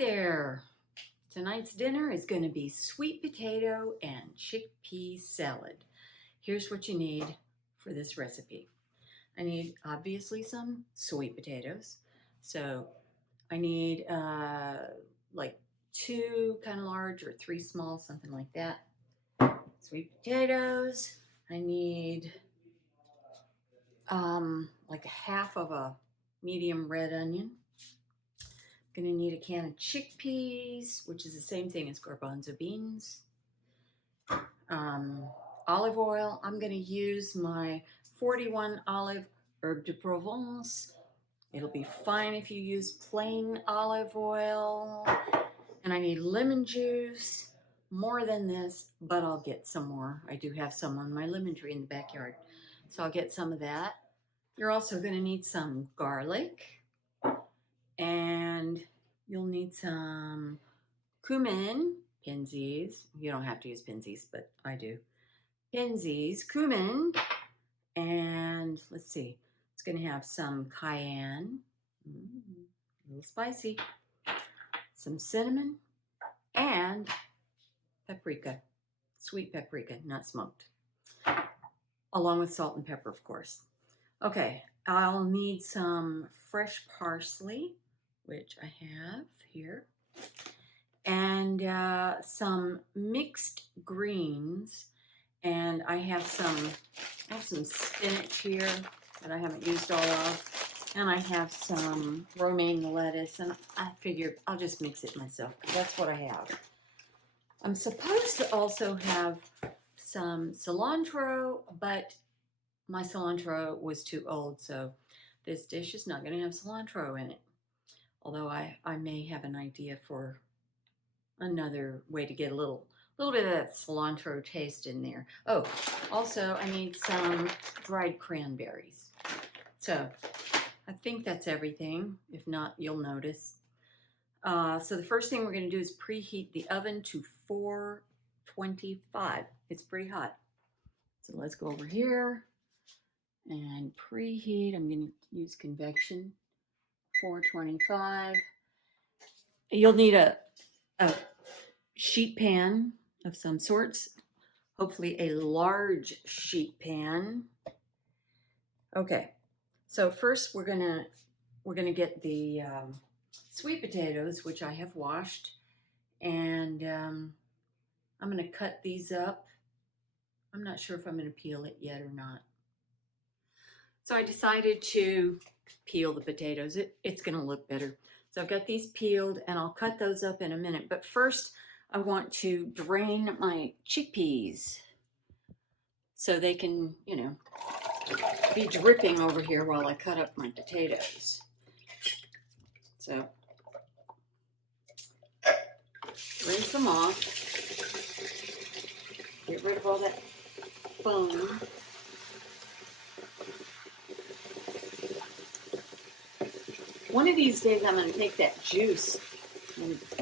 there. Tonight's dinner is going to be sweet potato and chickpea salad. Here's what you need for this recipe. I need obviously some sweet potatoes. So I need like 2 kind of large or 3 small, something like that. Sweet potatoes. I need like a half of a medium red onion. I'm going to need a can of chickpeas, which is the same thing as garbanzo beans. Olive oil. I'm going to use my 41 olive herbe de Provence. It'll be fine if you use plain olive oil. And I need lemon juice, more than this, but I'll get some more. I do have some on my lemon tree in the backyard, so I'll get some of that. You're also going to need some garlic, and you'll need some cumin, pinsies. You don't have to use pinsies, but I do. Pinsies, cumin, and let's see. It's going to have some cayenne, a little spicy, some cinnamon, and paprika, sweet paprika, not smoked, along with salt and pepper, of course. Okay, I'll need some fresh parsley, which I have here, and some mixed greens, and I have some spinach here that I haven't used all of, and I have some romaine lettuce, and I figured I'll just mix it myself because that's what I have. I'm supposed to also have some cilantro, but my cilantro was too old, so this dish is not going to have cilantro in it. Although I may have an idea for another way to get a little bit of that cilantro taste in there. Oh, also I need some dried cranberries. So I think that's everything. If not, you'll notice. So the first thing we're going to do is preheat the oven to 425. It's pretty hot. So let's go over here and preheat. I'm going to use convection, 425. You'll need a sheet pan of some sorts, hopefully a large sheet pan. Okay, so first we're gonna get the sweet potatoes, which I have washed, and I'm gonna cut these up. I'm not sure if I'm gonna peel it yet or not. So I decided to peel the potatoes. It's gonna look better. So I've got these peeled, and I'll cut those up in a minute. But first, I want to drain my chickpeas so they can, be dripping over here while I cut up my potatoes. So rinse them off. Get rid of all that foam. One of these days I'm going to take that juice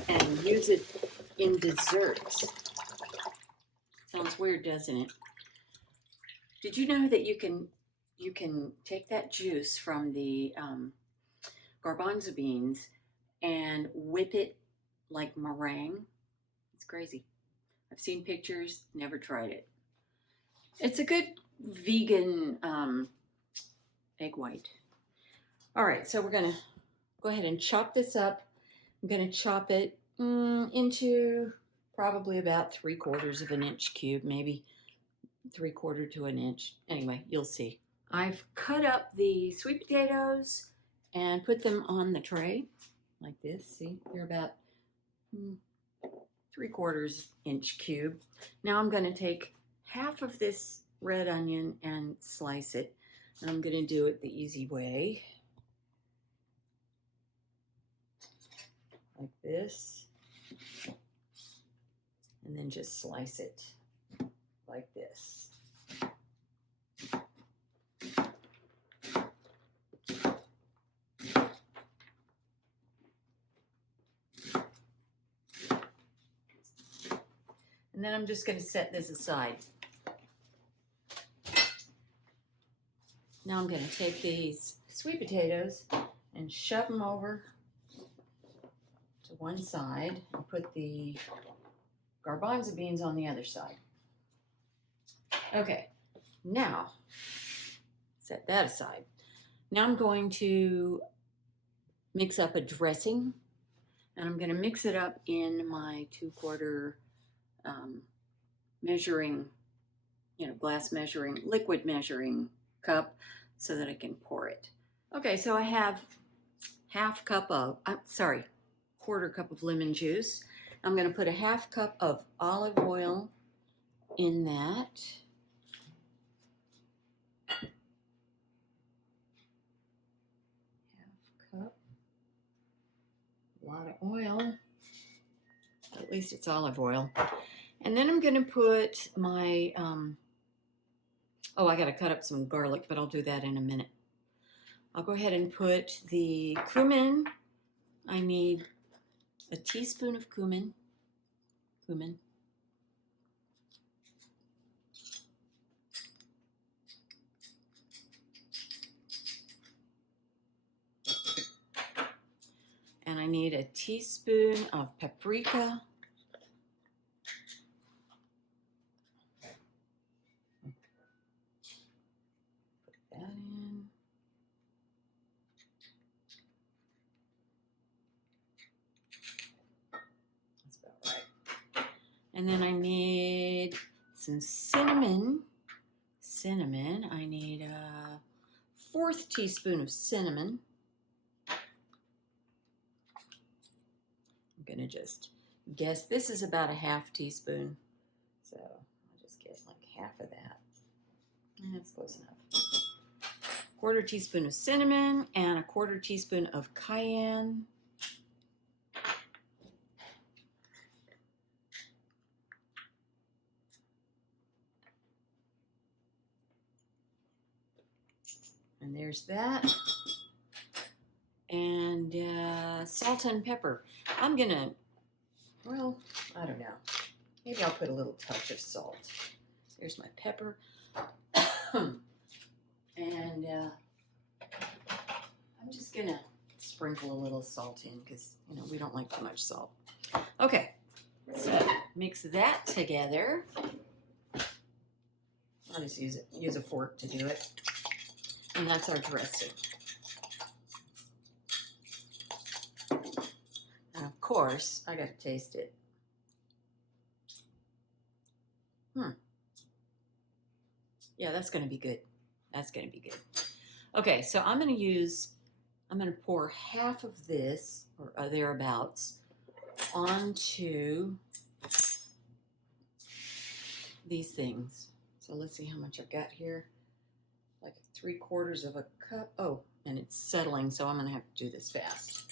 and use it in desserts. Sounds weird, doesn't it? Did you know that you can take that juice from the garbanzo beans and whip it like meringue? It's crazy. I've seen pictures, never tried it. It's a good vegan egg white. All right, so we're going to go ahead and chop this up. I'm going to chop it into probably about 3/4 of an inch cube, maybe 3/4 to an inch. Anyway, you'll see. I've cut up the sweet potatoes and put them on the tray like this. See, they're about 3/4 inch cube. Now I'm going to take half of this red onion and slice it. And I'm going to do it the easy way, like this, and then just slice it like this. And then I'm just going to set this aside. Now I'm going to take these sweet potatoes and shove them over to one side and put the garbanzo beans on the other side. Okay, now set that aside. Now I'm going to mix up a dressing, and I'm going to mix it up in my 2/4 measuring, glass measuring, liquid measuring cup so that I can pour it. Okay, so I have 1/4 cup of, 1/4 cup of lemon juice. I'm going to put a 1/2 cup of olive oil in that. Cup. A lot of oil. At least it's olive oil. And then I'm going to put my, I got to cut up some garlic, but I'll do that in a minute. I'll go ahead and put the cumin. I need a teaspoon of cumin. And I need a teaspoon of paprika. Put that in. That's about right. And then I need some cinnamon. I need a 1/4 teaspoon of cinnamon. I'm going to just guess this is about a 1/2 teaspoon. So I'll just get like 1/2 of that. And that's close enough. 1/4 teaspoon of cinnamon and a 1/4 teaspoon of cayenne. And there's that. And salt and pepper. I'm gonna, I don't know. Maybe I'll put a little touch of salt. There's my pepper. And I'm just gonna sprinkle a little salt in because, we don't like too much salt. Okay, so mix that together. I'll just use a fork to do it. And that's our dressing. And of course, I got to taste it. Yeah, that's going to be good. That's going to be good. Okay, so I'm going to pour 1/2 of this, or thereabouts, onto these things. So let's see how much I've got here. Like 3/4 of a cup. Oh, and it's settling, so I'm going to have to do this fast.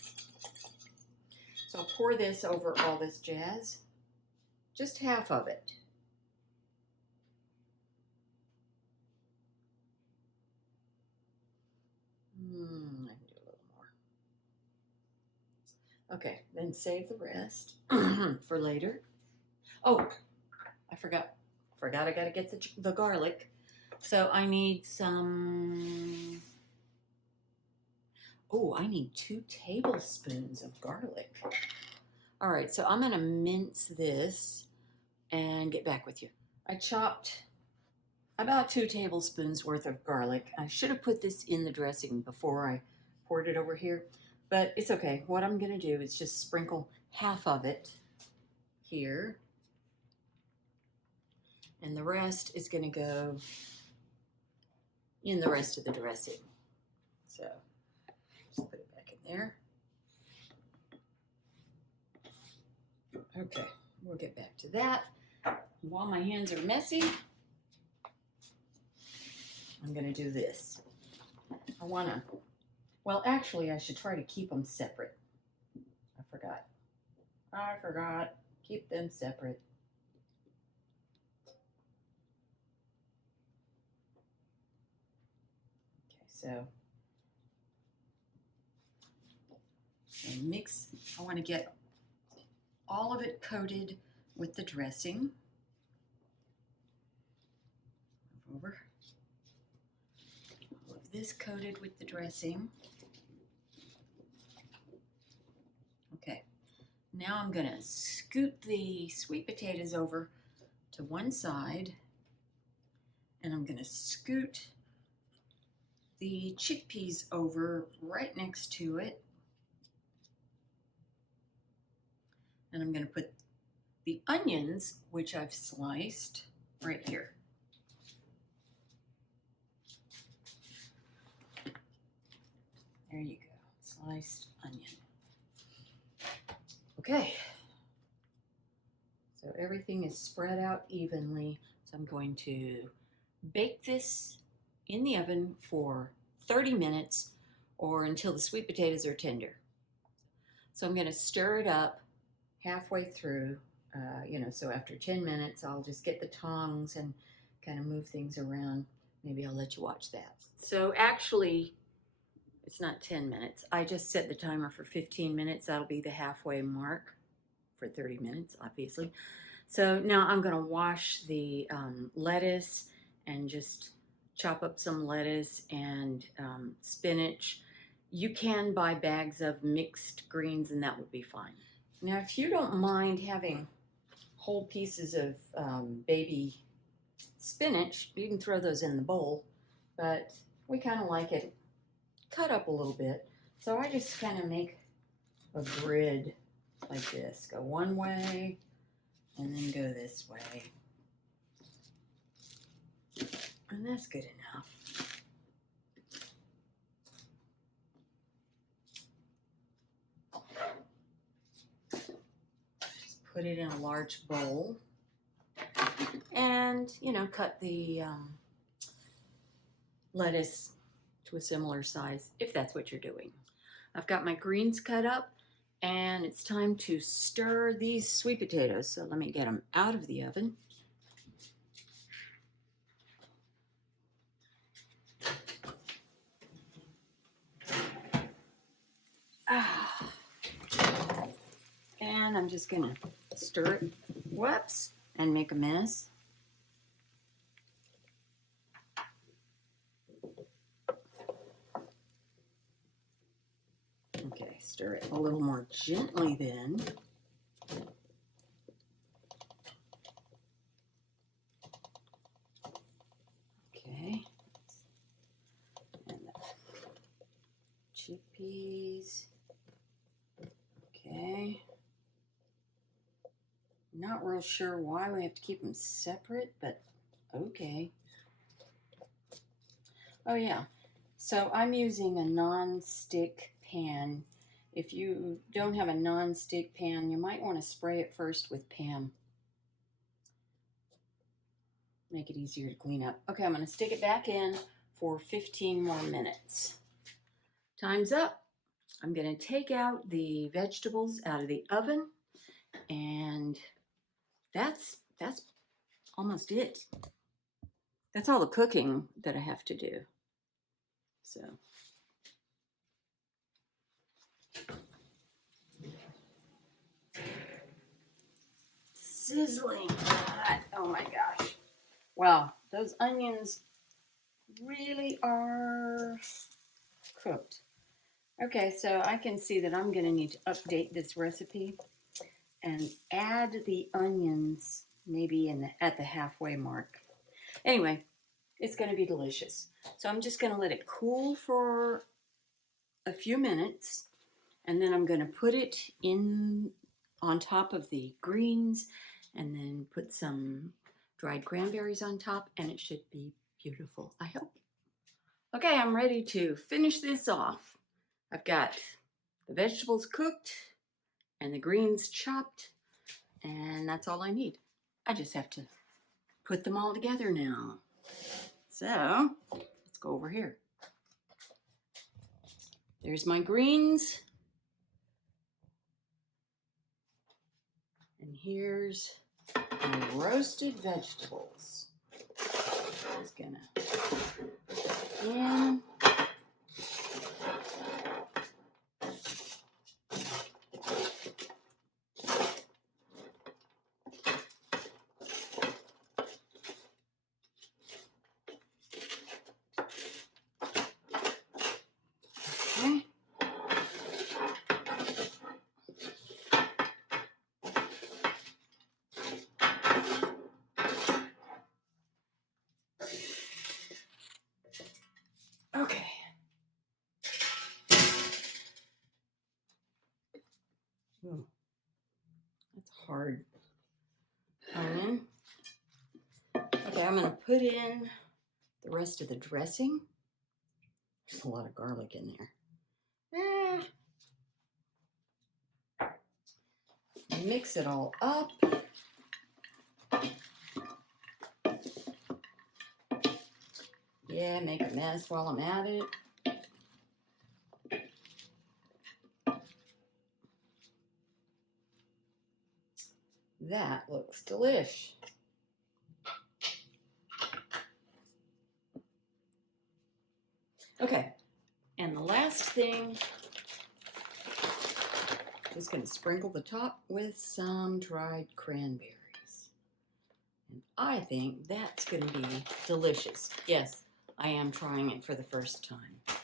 So I'll pour this over all this jazz. Just 1/2 of it. I can do a little more. Okay, then save the rest for later. Oh, I forgot. I got to get the garlic. So I need some, I need 2 tablespoons of garlic. All right, so I'm gonna mince this and get back with you. I chopped about 2 tablespoons worth of garlic. I should have put this in the dressing before I poured it over here, but it's okay. What I'm gonna do is just sprinkle 1/2 of it here, and the rest is gonna go in the rest of the dressing. So just put it back in there. Okay, we'll get back to that. While my hands are messy, I'm going to do this. Actually, I should try to keep them separate. I forgot. Keep them separate. So mix, I want to get all of it coated with the dressing. Over. All of this coated with the dressing. Okay, Now I'm going to scoot the sweet potatoes over to one side, and I'm going to scoot the chickpeas over right next to it. And I'm going to put the onions, which I've sliced, right here. There you go, sliced onion. Okay, so everything is spread out evenly. So I'm going to bake this in the oven for 30 minutes or until the sweet potatoes are tender. So I'm going to stir it up halfway through, so after 10 minutes, I'll just get the tongs and kind of move things around. Maybe I'll let you watch that. So actually, it's not 10 minutes. I just set the timer for 15 minutes. That'll be the halfway mark for 30 minutes, obviously. So now I'm going to wash the lettuce and just chop up some lettuce and spinach. You can buy bags of mixed greens and that would be fine. Now, if you don't mind having whole pieces of baby spinach, you can throw those in the bowl, but we kind of like it cut up a little bit. So I just kind of make a grid like this. Go one way and then go this way. And that's good enough. Just put it in a large bowl and, cut the lettuce to a similar size if that's what you're doing. I've got my greens cut up and it's time to stir these sweet potatoes. So let me get them out of the oven. And I'm just gonna stir it, whoops, and make a mess. Okay, stir it a little more gently then. Okay. And the chickpeas. Okay. Not real sure why we have to keep them separate, but okay. Oh yeah, so I'm using a non-stick pan. If you don't have a non-stick pan, you might want to spray it first with Pam. Make it easier to clean up. Okay, I'm going to stick it back in for 15 more minutes. Time's up. I'm going to take out the vegetables out of the oven, and that's almost it. That's all the cooking that I have to do. So sizzling hot. Oh my gosh. Wow, those onions really are cooked. Okay, so I can see that I'm going to need to update this recipe and add the onions maybe at the halfway mark. Anyway, it's going to be delicious. So I'm just going to let it cool for a few minutes, and then I'm going to put it in on top of the greens and then put some dried cranberries on top, and it should be beautiful, I hope. Okay, I'm ready to finish this off. I've got the vegetables cooked and the greens chopped, and that's all I need. I just have to put them all together now. So let's go over here. There's my greens. And here's my roasted vegetables. Just gonna put in. Okay. Ooh, that's hard. Onion. Okay, I'm going to put in the rest of the dressing. There's a lot of garlic in there. Mix it all up. Yeah, make a mess while I'm at it. That looks delish. Okay, and the last thing, just going to sprinkle the top with some dried cranberries. And I think that's going to be delicious. Yes, I am trying it for the first time.